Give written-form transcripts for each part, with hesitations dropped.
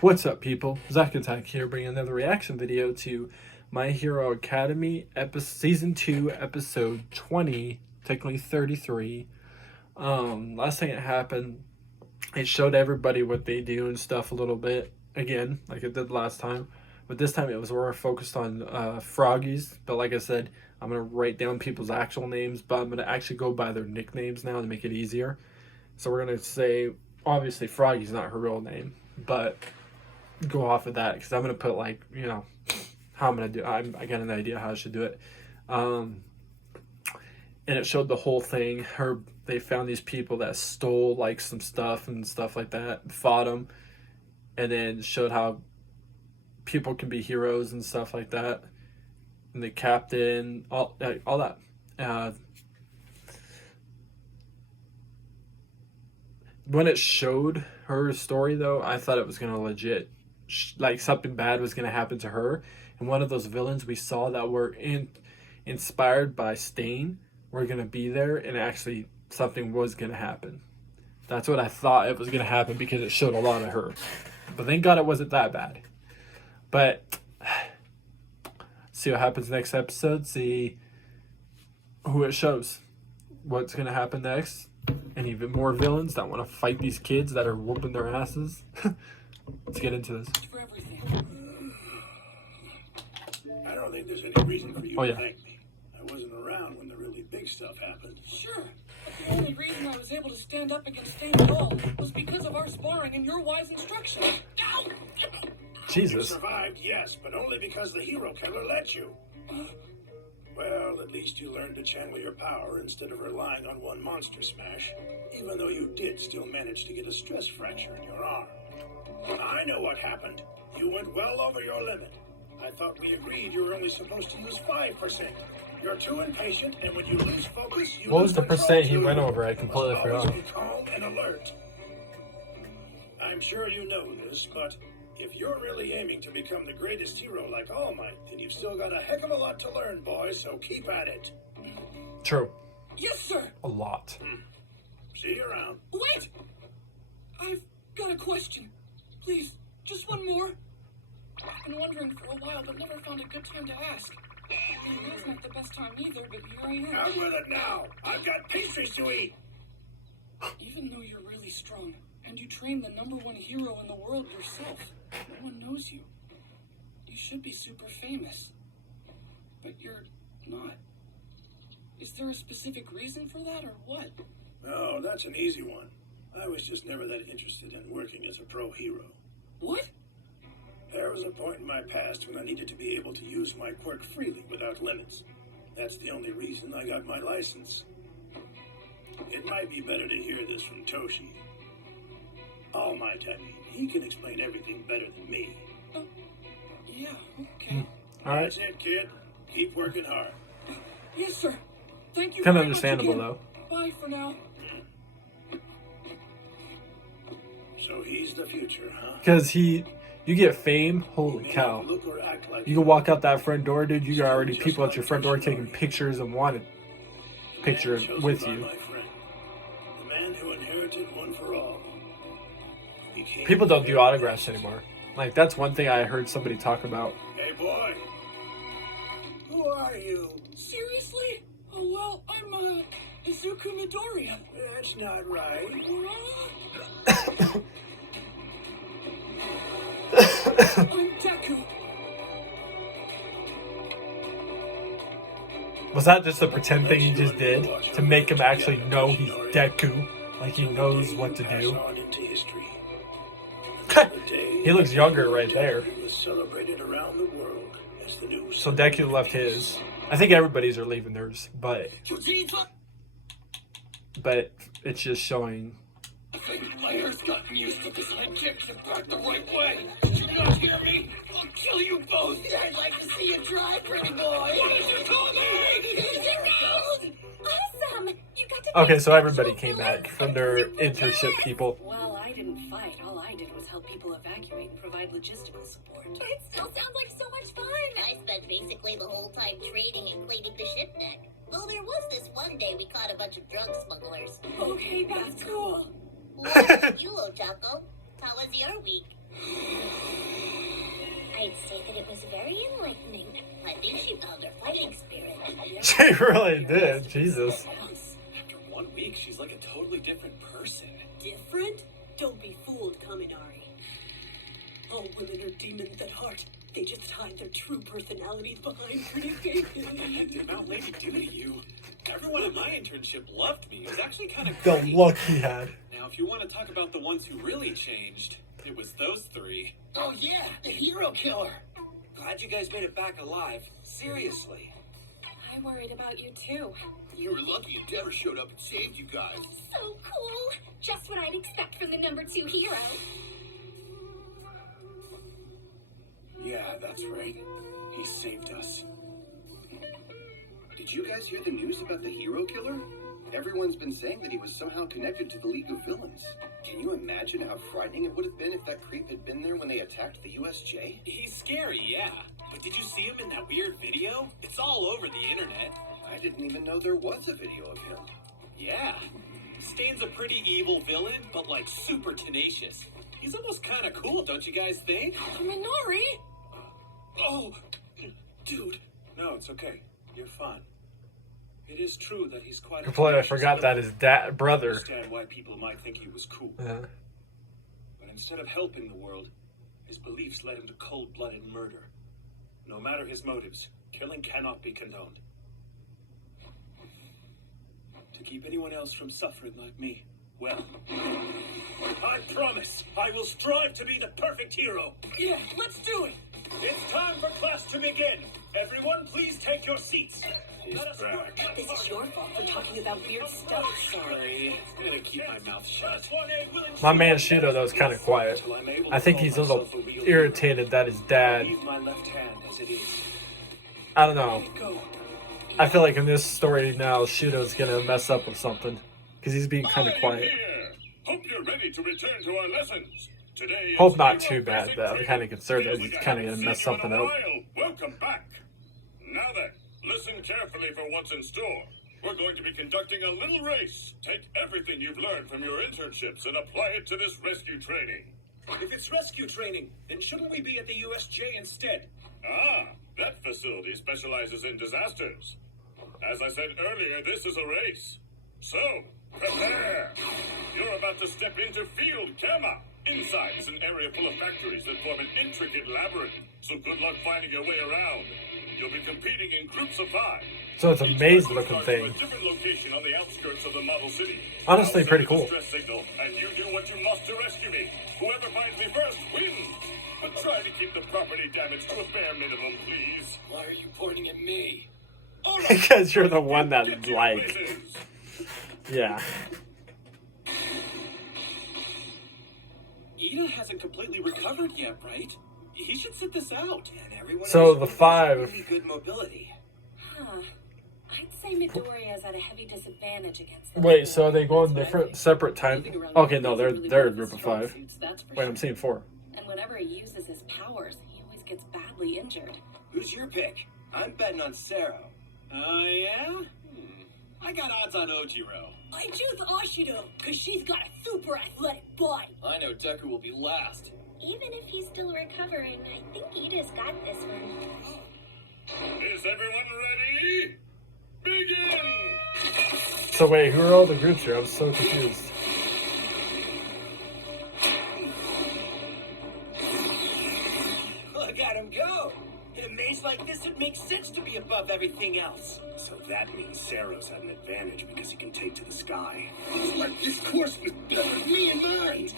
What's up, people? Zach Attack here, bringing another reaction video to My Hero Academy Season 2, Episode 20, technically 33. Last thing that happened, it showed everybody what they do and stuff a little bit, again, like it did last time. But this time it was more focused on Froggies. But like I said, I'm going to write down people's actual names, but I'm going to actually go by their nicknames now to make it easier. So we're going to say, obviously, Froggy's not her real name, but go off of that because I'm going to put, like, you know, how I'm going to do I got an idea how I should do it. And it showed the whole thing. They found these people that stole, like, some stuff and stuff like that, fought them, and then showed how people can be heroes and stuff like that. And the captain, all that. When it showed her story, though, I thought it was going to legit, like, something bad was going to happen to her. And one of those villains we saw that were inspired by Stain were going to be there, and actually something was going to happen. That's what I thought it was going to happen because it showed a lot of her. But thank God it wasn't that bad. But see what happens next episode. See who it shows. What's going to happen next. And even more villains that want to fight these kids that are whooping their asses. Let's get into this. For everything. I don't think there's any reason for you to thank me. I wasn't around when the really big stuff happened. Sure. But the only reason I was able to stand up against Stain at all was because of our sparring and your wise instructions. Jesus. You survived, yes, but only because the hero killer let you. Well, at least you learned to channel your power instead of relying on one monster smash, even though you did still manage to get a stress fracture in your arm. I know what happened. You went well over your limit. I thought we agreed you were only supposed to use 5%. You're too impatient, and when you lose focus, you What was the percent he went over? I completely forgot. Be calm and alert. I'm sure you know this, but if you're really aiming to become the greatest hero like All Might, then you've still got a heck of a lot to learn, boy, so keep at it. True. Yes, sir. A lot. See you around. Wait! I've got a question. Please, just one more. I've been wondering for a while, but never found a good time to ask. It's not the best time either, but here I am. Out with it now. I've got pastries to eat. Even though you're really strong, and you train the #1 hero in the world yourself, no one knows you. You should be super famous. But you're not. Is there a specific reason for that, or what? No, that's an easy one. I was just never that interested in working as a pro hero. What? There was a point in my past when I needed to be able to use my quirk freely without limits. That's the only reason I got my license. It might be better to hear this from Toshi. All Might, I mean. He can explain everything better than me. Yeah, okay. Alright. That's it, kid. Keep working hard. Yes, sir. Thank you. Kind of very much understandable, again. though. Bye for now. So he's the future, huh? Because you get fame, holy cow. Look or act like You can walk out that front door, dude. You got already people at your front door taking pictures and wanting pictures with you. The man who inherited One for All. People don't do autographs anymore. Like, that's one thing I heard somebody talk about. Hey, boy. Who are you? Seriously? Oh, well, I'm, Izuku Midoriya. That's not right. I'm Deku. Was that just a pretend thing he just did to make him actually know he's Deku? Like he knows what to do? He looks younger right there. So Deku left his. I think everybody's are leaving theirs, but it's just showing. I think my hair's gotten used to this head kicks and back the right way. Did you not hear me? I'll kill you both. I'd like to see you try, pretty boy. What did you call me? Awesome! You got to Okay, so everybody came back from their internship people. Well, I didn't fight. All I did was help people evacuate and provide logistical support. It still sounds like so much fun. I spent basically the whole time trading and cleaning the ship deck. Though there was this one day we caught a bunch of drug smugglers. Okay, that's cool. What about you, Ochako? How was your week? I'd say that it was very enlightening. I think she found her fighting spirit. She really did. Jesus. After 1 week, she's like a totally different person. Different? Don't be fooled, Kaminari. All women are demons at heart. They just hide their true personalities behind pretty faces. What the heck did Mount Lady do to you? Everyone in my internship loved me. It was actually kind of The great. look he had. Now, if you want to talk about the ones who really changed, it was those three. Oh yeah, the hero killer. Glad you guys made it back alive. Seriously. I worried about you too. You were lucky Endeavor showed up and saved you guys. So cool. Just what I'd expect from the number 2 hero. Yeah, that's right. He saved us. Did you guys hear the news about the hero killer? Everyone's been saying that he was somehow connected to the League of Villains. Can you imagine how frightening it would have been if that creep had been there when they attacked the USJ? He's scary, yeah. But did you see him in that weird video? It's all over the internet. I didn't even know there was a video of him. Yeah. Stain's a pretty evil villain, but like super tenacious. He's almost kind of cool, don't you guys think? Minori. Oh, dude. No, it's okay. You're fine. It is true that he's quite a Completely forgot that his I brother. understand why people might think he was cool. Yeah. But instead of helping the world, his beliefs led him to cold-blooded murder. No matter his motives, killing cannot be condoned. To keep anyone else from suffering like me, well, I promise I will strive to be the perfect hero. Yeah, let's do it. It's time for class to begin. Everyone, please take your seats. Let us work. This is your fault for talking about weird stuff. Sorry. I'm gonna keep my mouth shut. Class 1A will My man Shudo, though, is kind of quiet. until I'm able I to think call he's a little myself real irritated that his dad. hero. Leave my left hand as it is. I don't know. Go. I feel like in this story now, Shudo's gonna mess up with something because he's being kind of quiet. Here. Hope you're ready to return to our lessons. Today Hope is not hero too bad, basic though. I'm training. kind of concerned that Feels he's like I kind of haven't gonna mess seen you in something a up. while. Welcome back. Now then, listen carefully for what's in store. We're going to be conducting a little race. Take everything you've learned from your internships and apply it to this rescue training. If it's rescue training, then shouldn't we be at the USJ instead? Ah, that facility specializes in disasters. As I said earlier, this is a race. So, prepare! You're about to step into Field Gamma. Inside is an area full of factories that form an intricate labyrinth. So good luck finding your way around. You'll be competing in groups of 5. So it's a Each maze factory looking starts thing. from a different location on the outskirts of the model city. Honestly, I'll pretty send a cool. distress signal, and you do what you must to rescue me. Whoever finds me first wins. But try to keep the property damage to a bare minimum, please. Why are you pointing at me? All right. Because you're the one that Get to your like, places. yeah. Ida hasn't completely recovered yet, right? He should sit this out. And everyone So else the has 5. really good mobility. Huh. I'd say Midoriya's at a heavy disadvantage against them. Wait, so they go in different, separate time? Okay, no, they're a group of 5. Wait, I'm seeing 4. And whenever he uses his powers, he always gets badly injured. Who's your pick? I'm betting on Sero. Yeah? I got odds on Ojiro. I choose Ashido, because she's got a super athletic body. I know Deku will be last. Even if he's still recovering, I think Ida's got this one. Is everyone ready? Begin! So wait, who are all the groups here? I'm so confused. Look at him go! In a maze like this, it makes sense to be above everything else. So that means Sero's had an advantage because he can take to the sky. It's like this course was built with me in mind.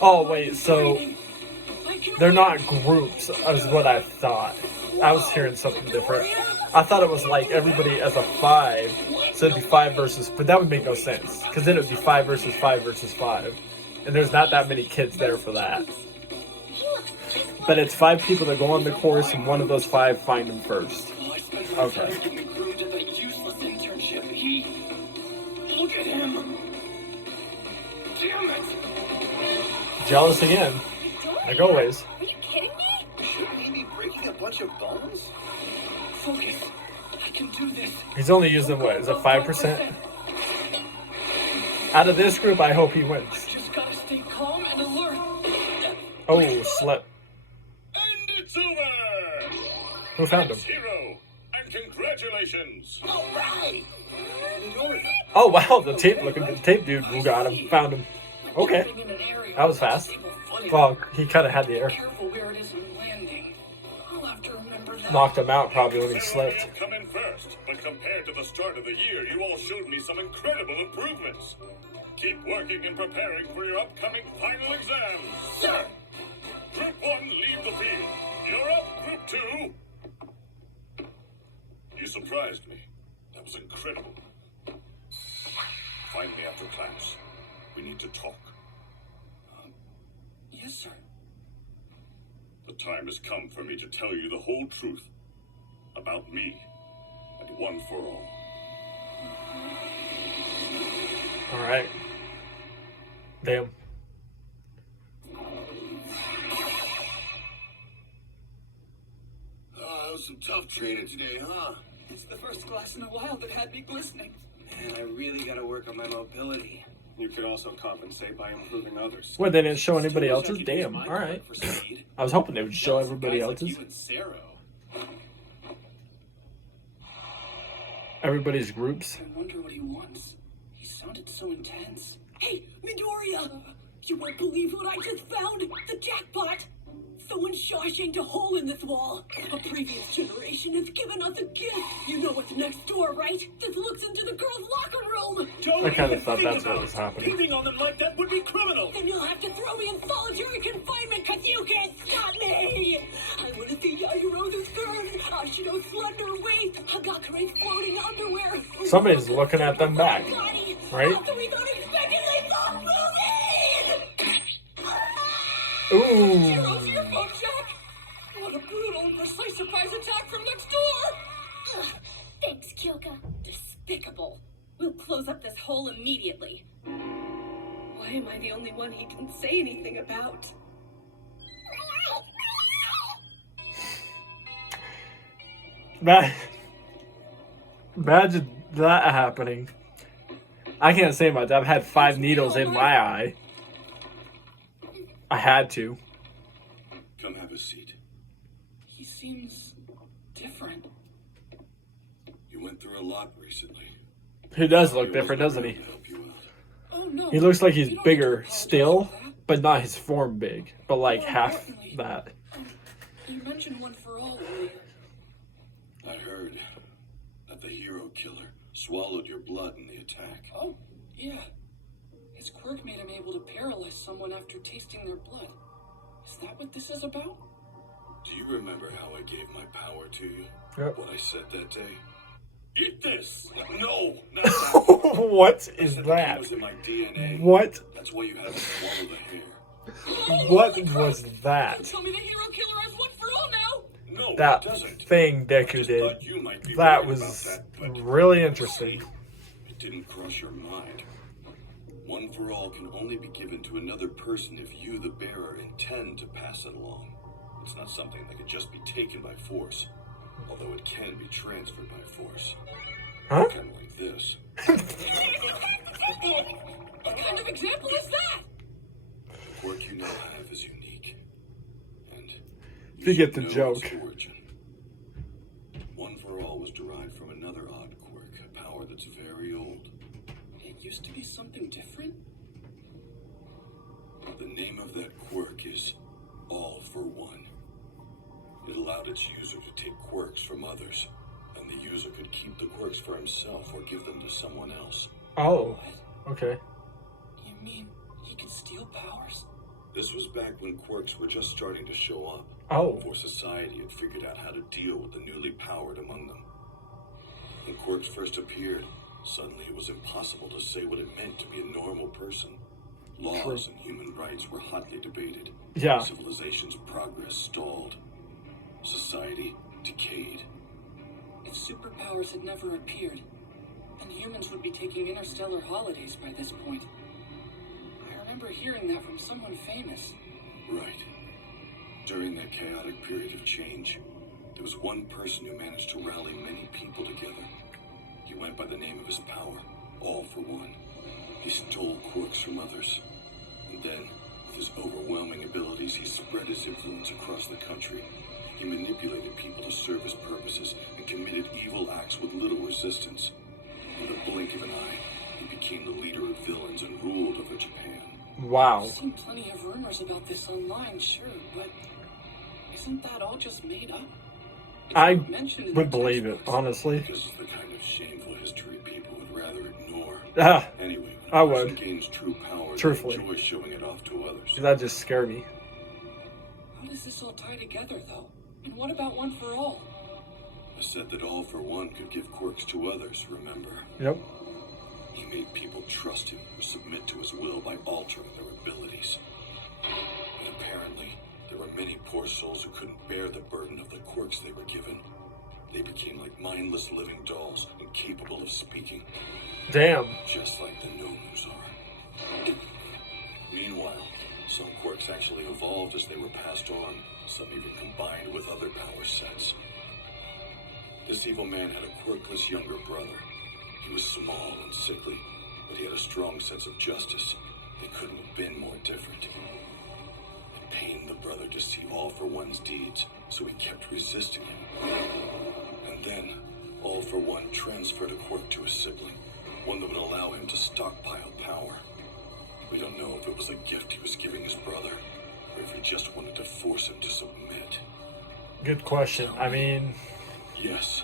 Oh wait, so they're not groups, is what I thought. I was hearing something different. I thought it was like everybody as a 5, so it'd be 5 versus, but that would make no sense, because then it would be 5 versus 5 versus 5, and there's not that many kids there for that. But it's 5 people that go on the course, and one of those 5 find them first. Okay. Getting groomed at that useless internship. He... Look at him. Damn it. Jealous again, like always. Are you kidding me? Shouldn't he be breaking a bunch of bones? Focus. I can do this. He's only using what, is it 5%? Out of this group, I hope he wins. Just gotta stay calm and alert. Oh, slip. And it's over! Who found him? Hero, and congratulations! All right. Oh, wow, the tape dude who got him, found him. Okay, that was fast. Well, he kind of had the air. Careful where it is when landing. I'll have to remember that. Knocked him out probably when he slipped. Come in first, but compared to the start of the year, you all showed me some incredible improvements. Keep working and preparing for your upcoming final exams. Sir. Group 1, leave the field. You're up, Group 2. You surprised me. That was incredible. Find me after class. We need to talk. Yes, sir. The time has come for me to tell you the whole truth about me and one for all. Alright. Damn. That was some tough training today, huh? It's the first class in a while that had me glistening. Man, I really gotta work on my mobility. You could also compensate by improving others. What, they didn't show anybody Wish I else's? could use Damn, my alright. card for speed. I was hoping they would show everybody Guys like else's. you and Sarah. Everybody's groups. I wonder what he wants. He sounded so intense. Hey, Midoriya! You won't believe what I just found! The jackpot! Someone Shawshanked a hole in this wall. A previous generation has given us a gift. You know what's next door, right? This looks into the girls' locker room. Don't I kind even of thought think that's what about was it. happening. Hitting on them like that would be criminal. Then you'll have to throw me in solitary confinement because you can't stop me! I want to see Yajiro's curves, Ashino's slender waist, Hagakure's floating underwear. Somebody's looking at them back, Body. right? Also, we don't expect it, they stop moving! Ooh. Heroes, your phone, Jack! What a brutal and precise surprise attack from next door! Ugh, thanks, Kyoka. Despicable. We'll close up this hole immediately. Why am I the only one he didn't say anything about? Imagine that happening. I can't say much. I've had 5 needles in my eye. I had to. Come have a seat. He seems different. You went through a lot recently. He does look different, doesn't he? Help you out. Oh no. He looks like he's You don't bigger have to still, apologize for that. but not his form big. But like More half importantly, that. You mentioned one for all earlier. I heard that the hero killer swallowed your blood in the attack. Oh, yeah. His quirk made him able to paralyze someone after tasting their blood. Is that what this is about? Do you remember how I gave my power to you? Yep. What I said that day? Eat this! No, not that. What I is said that? It was in my DNA. What? That's why you had to swallow the hair. What was that? Tell me the hero killer has one for all now! No, That it doesn't. thing I Deku just did. thought you might be That worried was about that, but really interesting. it didn't cross your mind. One for all can only be given to another person if you, the bearer, intend to pass it along. It's not something that can just be taken by force, although it can be transferred by force. Huh? Kind of like this. What kind of example is that? The quirk you now have is unique. And You get the should know joke. its origin. One for all was derived from another odd quirk, a power that's very old. It used to be something different? The name of that quirk is All for One. It allowed its user to take quirks from others, and the user could keep the quirks for himself or give them to someone else. Oh, okay. You mean he could steal powers? This was back when quirks were just starting to show up. Oh. Before society had figured out how to deal with the newly powered among them. When quirks first appeared, suddenly it was impossible to say what it meant to be a normal person. Laws and human rights were hotly debated. Yeah. Civilization's progress stalled. Society decayed. If superpowers had never appeared, then humans would be taking interstellar holidays by this point. I remember hearing that from someone famous. Right. During that chaotic period of change, there was one person who managed to rally many people together. He went by the name of his power, All for One. He stole quirks from others. And then, with his overwhelming abilities, he spread his influence across the country. He manipulated people to serve his purposes and committed evil acts with little resistance. In the blink of an eye, he became the leader of villains and ruled over Japan. Wow. I've seen plenty of rumors about this online, sure, but isn't that all just made up? It's I not mentioned in would the believe it, textbooks. honestly. This is the kind of shameful history people would rather ignore. Ah, Anyway, when I a person would. gains true power, Truthfully. they enjoy showing it off to others. that just scared me. How does this all tie together, though? And what about One for All? I said that All for One could give quirks to others, remember? Yep. He made people trust him or submit to his will by altering their abilities. But apparently, there were many poor souls who couldn't bear the burden of the quirks they were given. They became like mindless living dolls, incapable of speaking, Damn. just like the Nomus are. Meanwhile, some quirks actually evolved as they were passed on, some even combined with other power sets. This evil man had a quirkless younger brother. He was small and sickly, but he had a strong sense of justice. They couldn't have been more different. It pained the brother to see All for One's deeds, so he kept resisting him. And then, All for One transferred a quirk to his sibling, one that would allow him to stockpile power. We don't know if it was a gift he was giving his brother, or if he just wanted to force him to submit. Good question. I mean, Yes,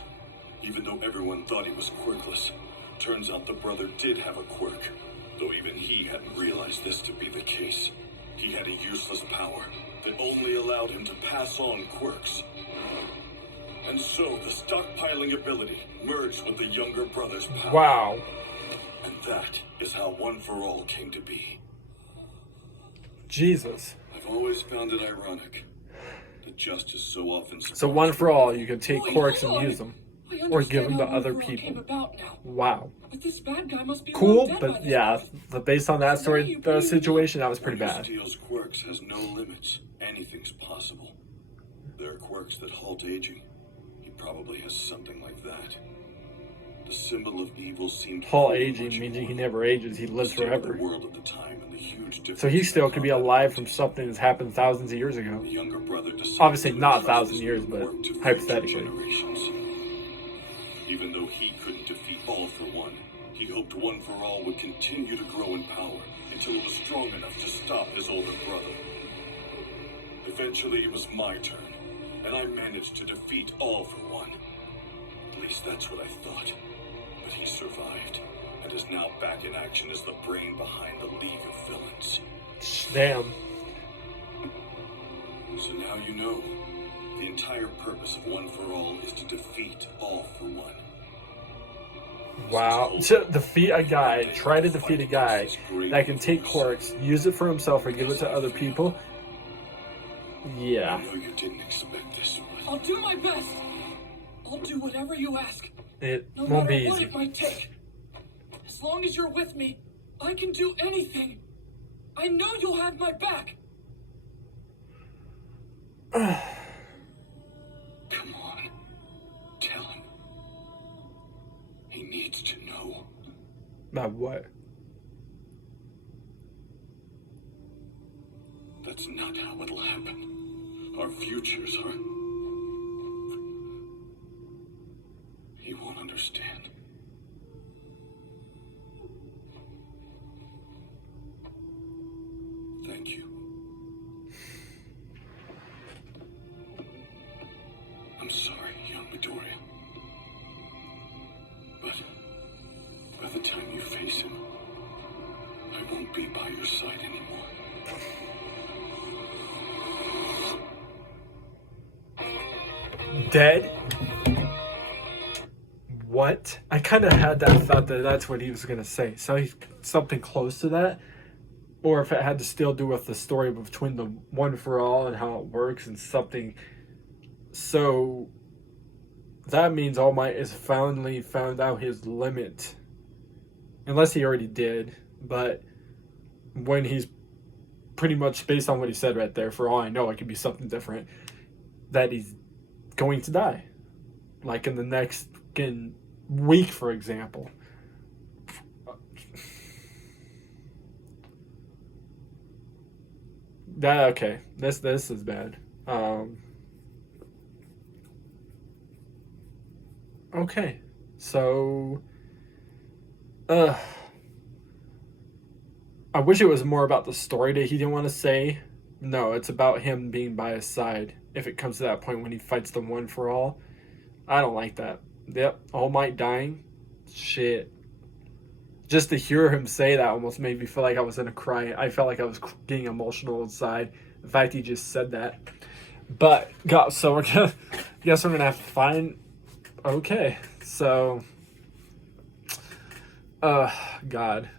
even though everyone thought he was quirkless, turns out the brother did have a quirk, though even he hadn't realized this to be the case. He had a useless power that only allowed him to pass on quirks. And so the stockpiling ability merged with the younger brother's power. wow. And that is how One for All came to be. Jesus. I've always found it ironic that justice so often... So One for All, you can take Wait, quirks hold and on. use them. I Or give them understand to how other One for All came people. about now. Wow. But this bad guy must be long Cool, dead by but this yeah, point. but based on that story, the situation, that was pretty Who bad. steals quirks has no limits. Anything's possible. There are quirks that halt aging. He probably has something like that. The symbol of evil seemed... Halt aging, meaning he never ages, he lives State of the forever. world at the time and the huge difference So he in still could be combat alive from ability. something that's happened thousands of years ago. The younger brother decided Obviously to not entrust 1,000 his years, new but quirk to future hypothetically. generations. Even though he couldn't defeat All for One, he hoped One for All would continue to grow in power until it was strong enough to stop his older brother. Eventually, it was my turn, and I managed to defeat All for One. At least that's what I thought. But he survived, and is now back in action as the brain behind the League of Villains. Damn. So now you know. The entire purpose of One for All is to defeat All for One. Wow. To defeat a guy, try to defeat a guy that can take quirks, use it for himself, or give it to other people. Yeah. I know you didn't expect this, I'll do my best. I'll do whatever you ask. It No won't matter be what easy. it might take. As long as you're with me, I can do anything. I know you'll have my back. Come on. Tell him. He needs to know. About what? That's not how it'll happen. Our futures are... He won't understand. Thank you. I'm sorry, young Midoriya. But by the time you face him, I won't be by your side anymore. Dead? What? I kind of had that thought that that's what he was going to say. So something close to that. Or if it had to still do with the story between the One for All and how it works and something. So that means All Might is finally found out his limit. Unless he already did. But when he's pretty much, based on what he said right there, for all I know, it could be something different, that he's going to die. Like in the next week, for example. Okay. This is bad. Okay. So I wish it was more about the story that he didn't want to say. No, it's about him being by his side if it comes to that point when he fights the One for All. I don't like that. Yep, All Might dying. Shit. Just to hear him say that almost made me feel like I was gonna cry. I felt like I was getting emotional inside. The fact he just said that. But God, so we're gonna. Guess we're gonna have to find. Okay, so. God.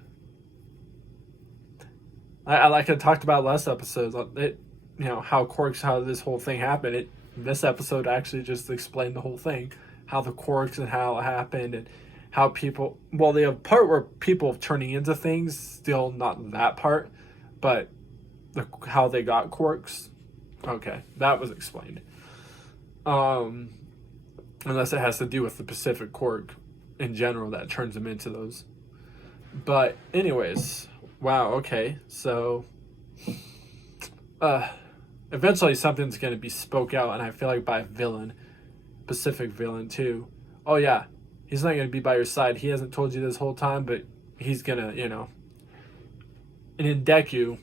I like I talked about last episode. It, how this whole thing happened. This episode actually just explained the whole thing, how the quirks and how it happened and how people. Well, the part where people turning into things, still not that part, but how they got quirks. Okay, that was explained. Unless it has to do with the Pacific quirk in general that turns them into those. But anyways, wow. Okay, so eventually something's gonna be spoke out, and I feel like by a villain, Pacific villain too. Oh yeah, he's not gonna be by your side. He hasn't told you this whole time, but he's gonna, and in Deku,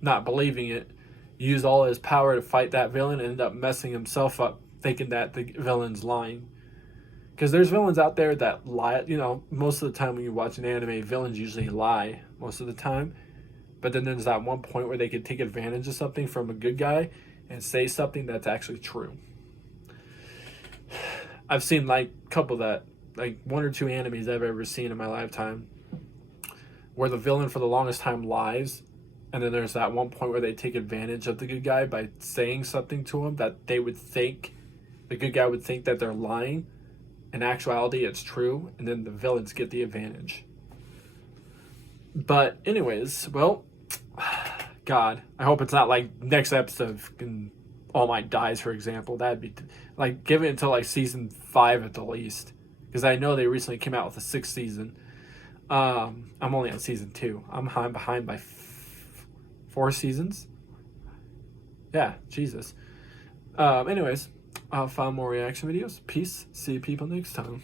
not believing it, use all his power to fight that villain and end up messing himself up, thinking that the villain's lying. Because there's villains out there that lie. Most of the time when you watch an anime, villains usually lie most of the time. But then there's that one point where they could take advantage of something from a good guy and say something that's actually true. I've seen like a couple that, like one or two animes I've ever seen in my lifetime where the villain for the longest time lies. And then there's that one point where they take advantage of the good guy by saying something to him that they would think, the good guy would think that they're lying. In actuality, it's true. And then the villains get the advantage. But anyways, well, God, I hope it's not like next episode All Might dies, for example. That'd be like, give it until like season 5 at the least, because I know they recently came out with a 6th season. I'm only on season 2. I'm behind by 4 seasons. Yeah, Jesus. Anyways, I'll find more reaction videos. Peace. See you people next time.